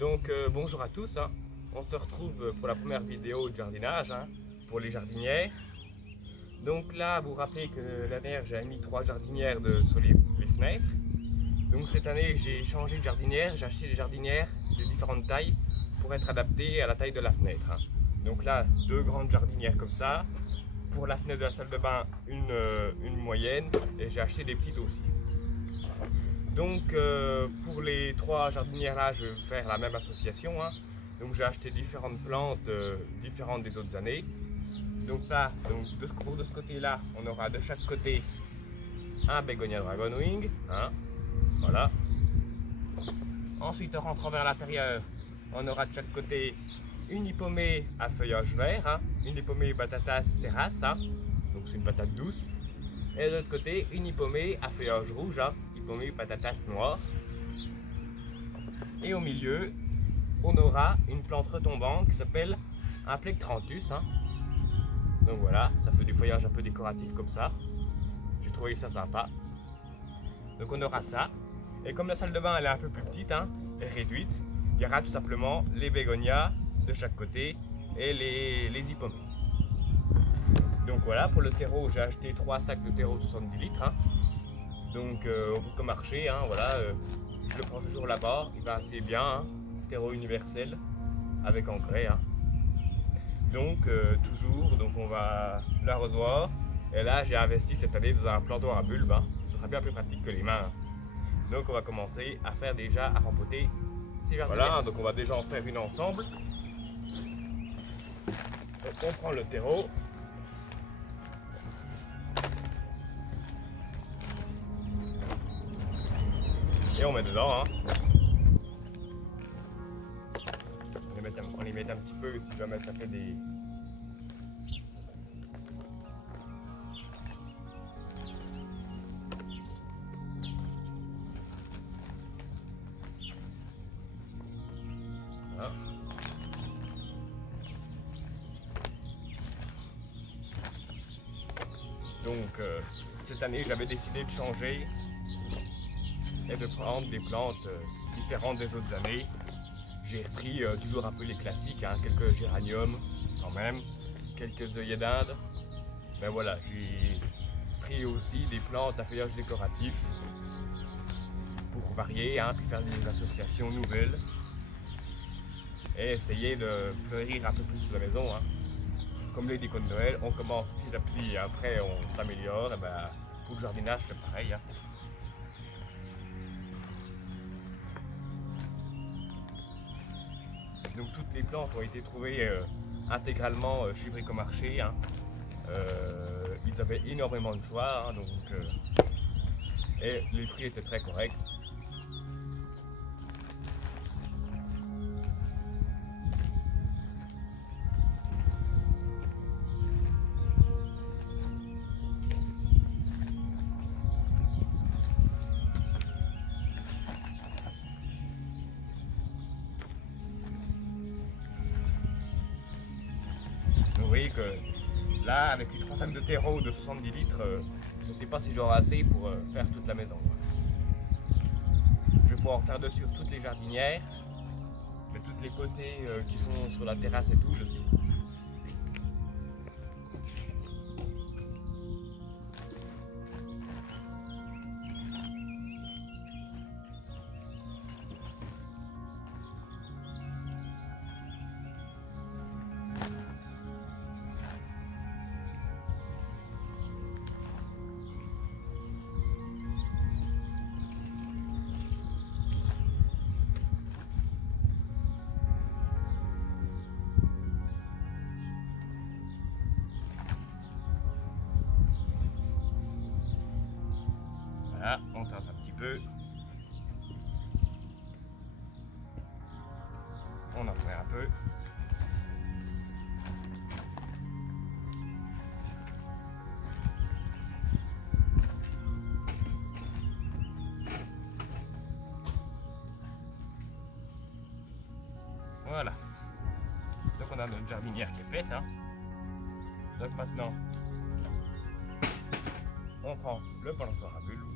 Donc bonjour à tous, hein. On se retrouve pour la première vidéo de jardinage, hein, pour les jardinières. Donc là, vous vous rappelez que l'année dernière j'avais mis 3 jardinières sur les fenêtres. Donc cette année j'ai changé de jardinière, j'ai acheté des jardinières de différentes tailles pour être adaptées à la taille de la fenêtre, hein. Donc là, 2 grandes jardinières comme ça. Pour la fenêtre de la salle de bain, une moyenne, et j'ai acheté des petites aussi. Donc pour les 3 jardinières là, je vais faire la même association, hein. Donc j'ai acheté différentes plantes différentes des autres années. Donc là, de ce côté là, on aura de chaque côté un bégonia dragonwing, hein, voilà. Ensuite, en rentrant vers l'intérieur, on aura de chaque côté une hippomée à feuillage vert, hein, une hippomée batatas terrasse, hein, donc c'est une patate douce. Et de l'autre côté, une hippomée à feuillage rouge, hein, hippomée patatas noire. Et au milieu, on aura une plante retombante qui s'appelle un plectranthus, hein. Donc voilà, ça fait du feuillage un peu décoratif comme ça. J'ai trouvé ça sympa. Donc on aura ça. Et comme la salle de bain elle est un peu plus petite, hein, et réduite, il y aura tout simplement les bégonias de chaque côté et les hippomées. Donc voilà, pour le terreau, j'ai acheté 3 sacs de terreau de 70 litres. Hein. Donc au Brico Marché, hein, voilà, je le prends toujours là-bas, il va assez bien, hein, terreau universel avec engrais. Hein. Donc toujours, donc on va l'arrosoir. Et là j'ai investi cette année dans un plantoir à bulbe, hein. Ce sera bien plus pratique que les mains. Hein. Donc on va commencer à faire déjà, à rempoter ces jardinières. Voilà, donc on va déjà en faire une ensemble. Donc on prend le terreau. Et on met dedans. Hein. On les met un petit peu si jamais ça fait des... Voilà. Donc cette année j'avais décidé de changer et de prendre des plantes différentes des autres années. J'ai repris toujours un peu les classiques, hein, quelques géraniums quand même, quelques œillets d'Inde. Mais voilà, j'ai pris aussi des plantes à feuillage décoratif pour varier, hein, puis faire des associations nouvelles et essayer de fleurir un peu plus la maison. Hein. Comme les décos de Noël, on commence petit à petit et après on s'améliore. Et ben, pour le jardinage, c'est pareil. Hein. Donc toutes les plantes ont été trouvées intégralement chez Brico Marché. Hein. Ils avaient énormément de choix, hein, donc, et les prix étaient très corrects. Vous voyez que là, avec les 3 sacs de terreau de 70 litres, je ne sais pas si j'aurai assez pour faire toute la maison. Je vais pouvoir faire dessus toutes les jardinières, mais tous les côtés qui sont sur la terrasse et tout, je sais. Voilà, on tasse un petit peu. On en fait un peu. Voilà. Donc on a notre jardinière qui est faite. Hein. Donc maintenant, on prend le plantoir à bulbe. Voilà.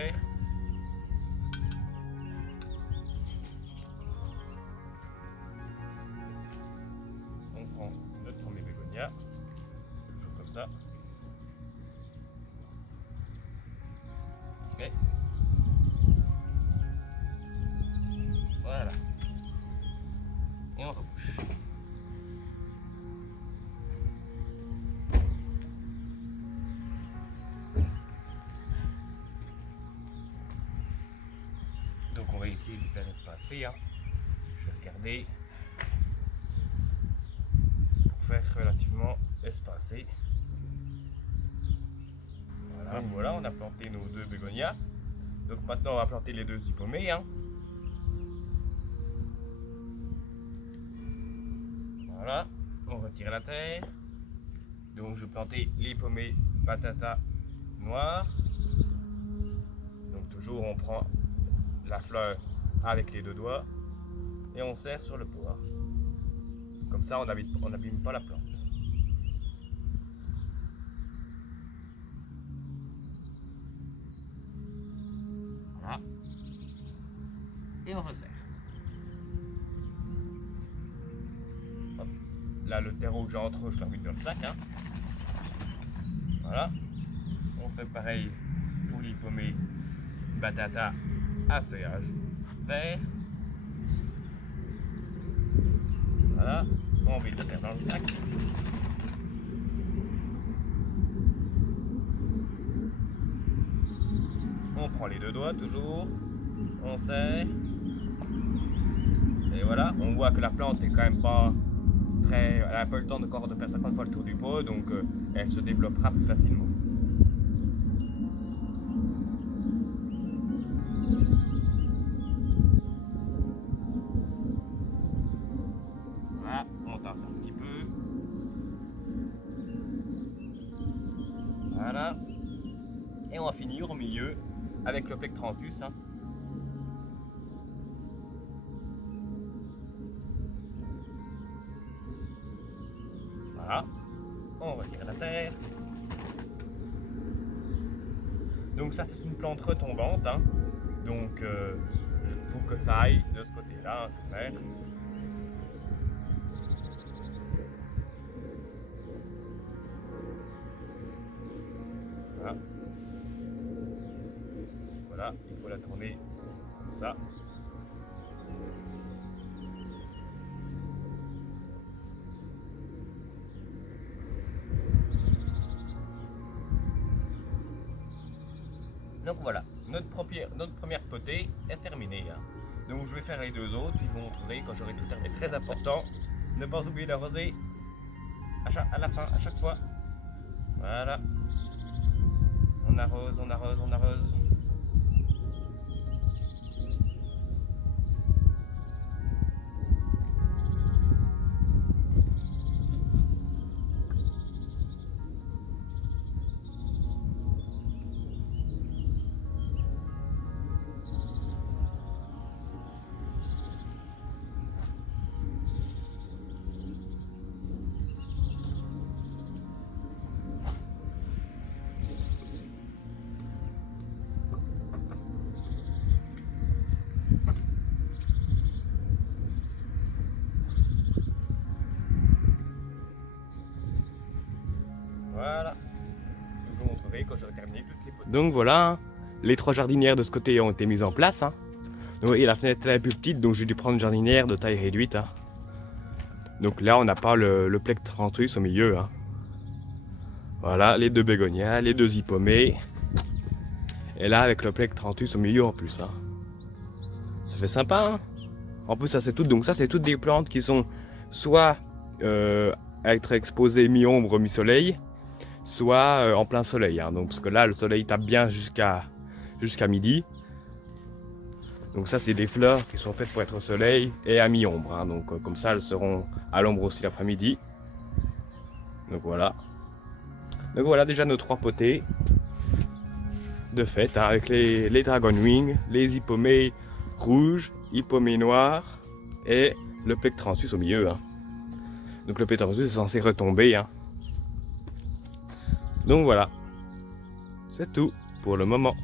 terre. On prend notre premier bégonia, toujours comme ça. Ok. Voilà. Et on rebouche. Donc on va essayer de faire espacer. Hein. Je vais regarder pour faire relativement espacé. Voilà, donc voilà, on a planté nos 2 bégonias. Donc maintenant on va planter les 2 hypomées. Hein. Voilà, on retire la terre. Donc je vais planter l'hypomée patata noire. Donc toujours on prend la fleur avec les 2 doigts et on serre sur le poids. Comme ça on n'abîme pas la plante. Voilà. Et on resserre. Hop. Là le terreau que j'entre, je l'ai mis dans le sac. Hein. Voilà. On fait pareil pour l'hypomée batata à feuillage vert. Voilà, on met le terre dans le sac. On prend les 2 doigts toujours, on serre. Et voilà, on voit que la plante est quand même pas très... Elle n'a pas eu le temps encore de faire 50 fois le tour du pot, donc elle se développera plus facilement. Voilà, on tasse un petit peu. Voilà. Et on va finir au milieu avec le Plectranthus. Hein. Voilà. On retire la terre. Donc ça c'est une plante retombante. Hein. Donc pour que ça aille de ce côté-là, hein, je vais faire. Voilà. Voilà, il faut la tourner comme ça. Donc voilà, notre première potée est terminée. Hein. Donc je vais faire les 2 autres, puis vous montrerez quand j'aurai tout terminé. Très important, ne pas oublier d'arroser à la fin, à chaque fois. Voilà. On arrose, on arrose, on arrose. Voilà. Je vous montrerai quand j'aurai terminé toutes les potées. Donc voilà, les 3 jardinières de ce côté ont été mises en place. Hein. Donc, et la fenêtre est un peu petite, donc j'ai dû prendre une jardinière de taille réduite. Hein. Donc là, on n'a pas le Plectranthus au milieu. Hein. Voilà, les 2 bégonias, les 2 hypomées. Et là, avec le Plectranthus au milieu en plus. Hein. Ça fait sympa. Hein. En plus, ça c'est toutes des plantes qui sont soit à être exposées mi-ombre, mi-soleil, soit en plein soleil. Hein. Donc, parce que là, le soleil tape bien jusqu'à midi. Donc ça, c'est des fleurs qui sont faites pour être au soleil et à mi-ombre. Hein. Donc comme ça, elles seront à l'ombre aussi l'après-midi. Donc voilà. Donc voilà déjà nos 3 potées de fête, hein, avec les Dragon Wing, les hypomées rouges, hypomées noires et le Plectranthus au milieu. Hein. Donc le Plectranthus est censé retomber. Hein. Donc voilà. C'est tout pour le moment.